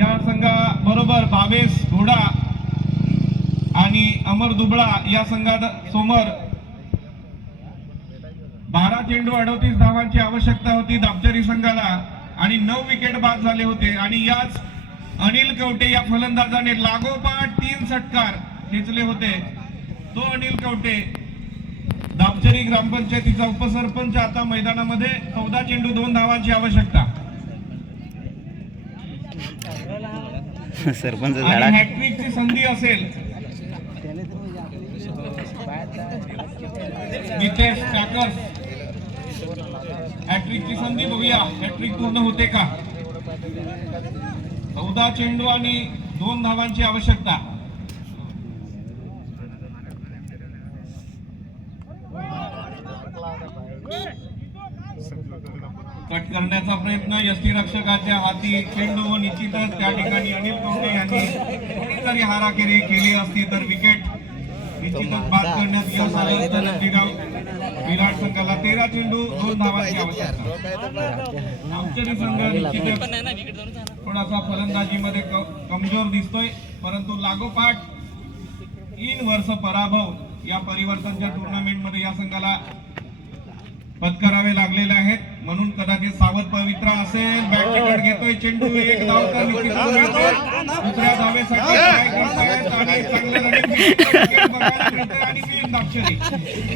या संघाबरोबर भावेश घोडा आणि अमर दुबळा या संघात समोर 12 चेंडू 38 धावांची आवश्यकता होती दापचरी संघाला आणि 9 विकेट बाद झाले होते आणि याच अनिल कवटे या फलंदाजाने लागोपाठ 3 षटकार खेचले होते। तो अनिल कवटे दापचरी ग्रामपंचायतीचा उपसरपंच आता मैदानामध्ये 14 चेंडू 2 धावांची आवश्यकता। सरपंच हॅट्रिकची संधी असेल नितेश टाकस हॅट्रिकची संधी बघूया हॅट्रिक पूर्ण होते का। 14 चेंडू आणि 2 धावांची आवश्यकता। कट करण्याचा प्रयत्न यष्टीरक्षकाच्या हाती चेंडू व निश्चितच त्या ठिकाणी अनिल कवटे यांनी थोडी हाराकिरी केली असती तर विकेट निश्चितच बाद करण्यात यश आलं तर विराट संघाला 13 चेंडू 2 धावांची आवश्यकता। आमचेरी संघ निश्चितच थोडासा फलंदाजीमध्ये कमजोर दिसतोय परंतु लागोपाठ 3 वर्ष पराभव या परिवर्तनच्या टुर्नामेंट मध्ये या संघाला पत्करावे लागलेले आहेत म्हणून कदाचित सावध पवित्रा असेल। बॅट विकेट घेतोय चेंडू एक धाव तर निश्चितच मिळते दुसऱ्या धावेसाठी ट्राय करतायत आणि चांगलं रनिंग बघायला मिळते आणि 3 दापचरी